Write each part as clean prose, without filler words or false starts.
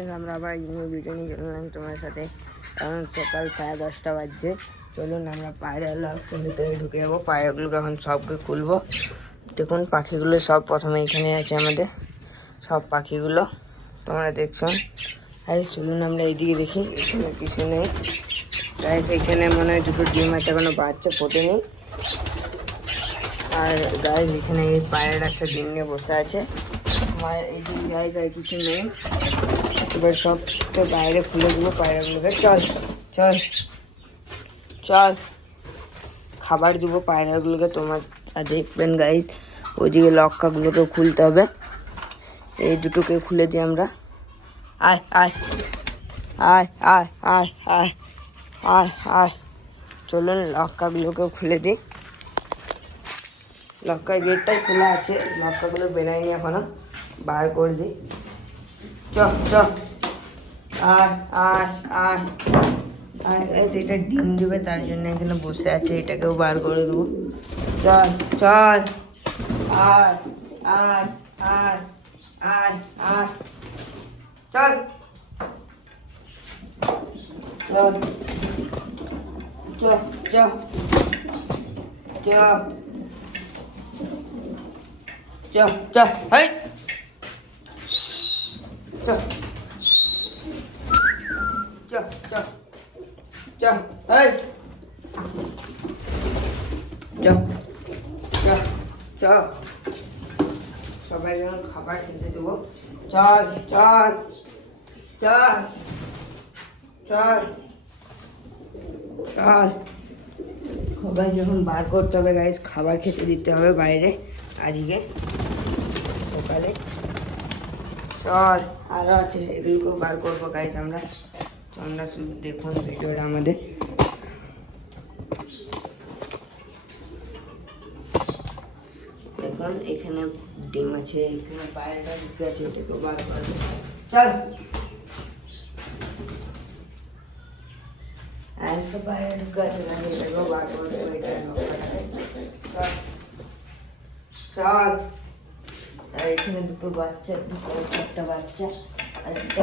Friends, আমরা আবার new video নিয়ে চললাম তোমার সাথে। এখন সকাল 10:30 বাজছে। চলুন আমরা পায়রা ভিতরে ঢুকে যাবো। পায়রাগুলোকে এখন সবকে খুলবো। দেখুন পাখিগুলো সব প্রথমে এখানে আছে আমাদের সব পাখিগুলো, তোমরা দেখছো। আর চলুন আমরা এইদিকে দেখি, এখানে কিছু নেই। তাই এখানে মনে হয় দুটো ডিম আছে, কোনো বাচ্চা ফোটেনি। আর গাইজ এখানে এই পায়রার একটা ডিম নিয়ে বসে আছে। আমার এই দিন গাইজ আর কিছু নেই। এবার সব তো বাইরে খুলে দেবো পায়রাগুলোকে। চল চল চল, খাবার দেবো পায়রাগুলোকে। তোমার দেখবেন গাইজ, ওইদিকে লক্কাগুলোকেও খুলতে হবে। এই দুটোকে খুলে দিই আমরা। আয় আয় আয় আয় আয় আয় আয় আয়, চলুন লক্কাগুলোকেও খুলে দিই। লক্কার গেটটাই খোলা আছে, লক্কাগুলো বেরোয়নি এখনো, বার করে দিই। চ চ, আয় আয় আয় আয়। এটা ডিম দেবে, তার জন্য এখানে বসে আছে, এটাকেও বার করে দেবো। চল চল, আয় আয় আয় আয় আয়, চল চল চ চ চ চ চ, হাই চ চ চ চ, হাই চ চ চ। সবাই যখন খাবার খেতে দেবো। চল চল চল চল চল, সবাই যখন বার করতে হবে গাইজ, খাবার খেতে দিতে হবে বাইরে আজকে সকালে। চল, আরও আছে, এগুলোকেও বার করবো গাইজ আমরা। তোমরা শুধু দেখুন ভিডিওটা আমাদের। দেখুন এখানে ডিম আছে, এখানে বাইরেটা ঢুকে আছে, এটাকেও বার করবো। চল, একটা বাইরে ঢুকে আছে, এটাকেও বার করবো। চল, আর এখানে দুটো বাচ্চা, একটা বাচ্চা আর একটা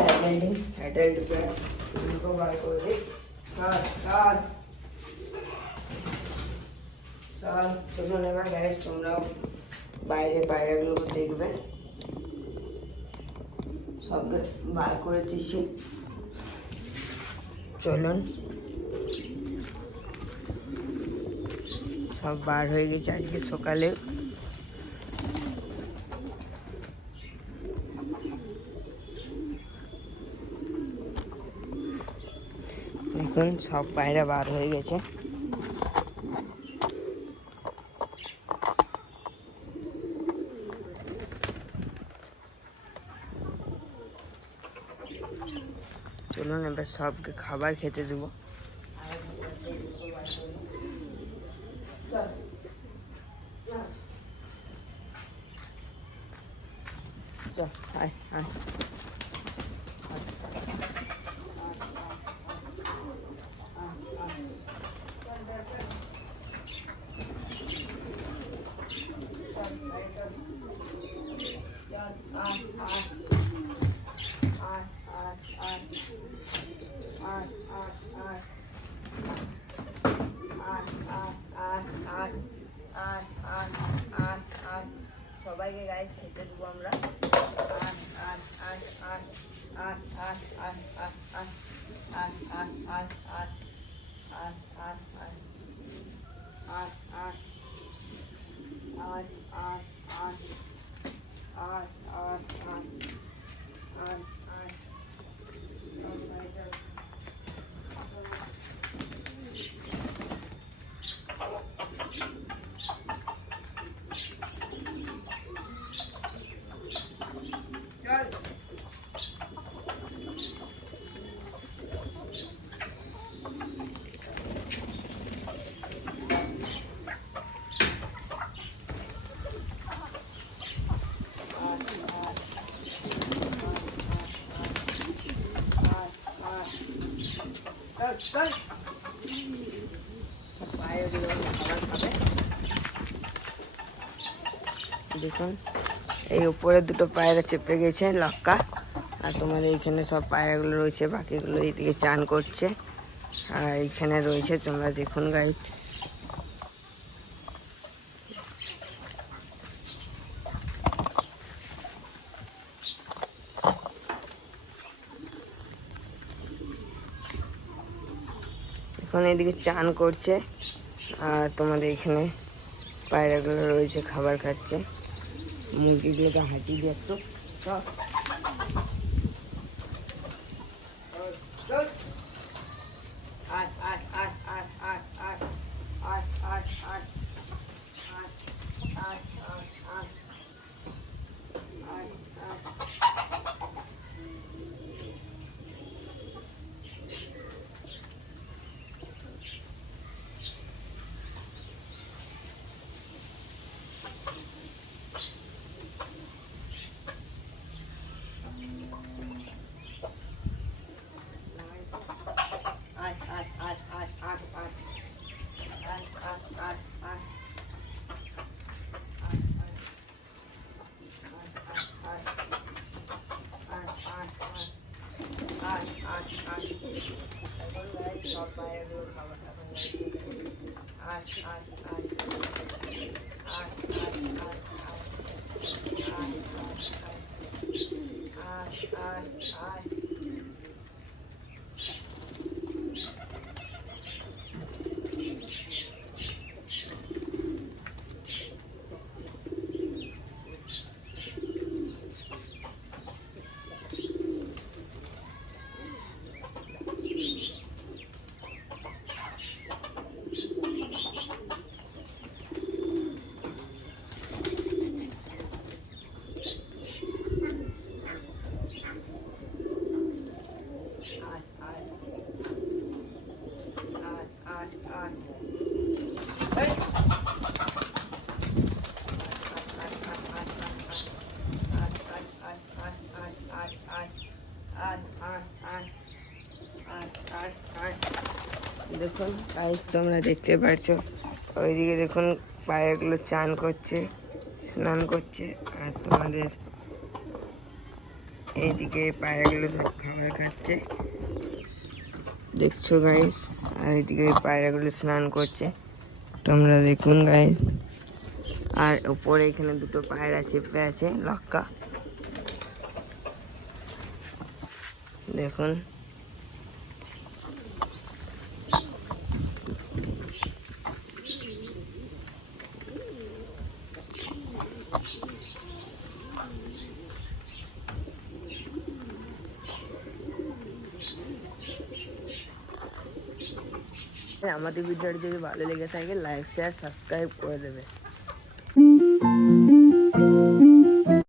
অ্যাডাল্ট ঢুকে আছে, দুটো বার করবি। চল চল চল, চলুন এবার গাইজ তোমরাও বাইরে পায়রাগুলো দেখবে। সবকে বার করে দিচ্ছি, চলুন। সব বার হয়ে গেছে আজকে সকালে। দেখুন সব পায়রা বার হয়ে গেছে। চলুন এবার সবকে খাবার খেতে দেবো। চল আয় আয়, সবাইকে গাইজ খেতে দেবো আমরা। দেখুন এই উপরে দুটো পায়রা চেপে গেছে লক্কা, আর তোমাদের এখানে সব পায়রাগুলো রয়েছে, বাকিগুলো এইদিকে চান করছে। আর এখানে রয়েছে, তোমরা দেখুন গাইস। এখন এদিকে চান করছে। আর তোমাদের এখানে পায়রাগুলো রয়েছে, খাবার খাচ্ছে। মুরগিগুলোকে হাঁটি দিয়ে একটু সব পায়রাগুলো খাবার দেখুন গাইস, তোমরা দেখতে পাচ্ছ ওইদিকে দেখুন পায়রাগুলো চান করছে, স্নান করছে। আর তোমাদের এইদিকে পায়রাগুলো সব খাবার খাচ্ছে, দেখছো গাইস। আর এইদিকে পায়রাগুলো স্নান করছে, তোমরা দেখুন গাইস। আর উপরে এখানে দুটো পায়রা চেপে আছে, লক্কা, দেখুন। আমাদের ভিডিওটি যদি ভালো লেগে থাকে, লাইক, শেয়ার, সাবস্ক্রাইব করে দেবে।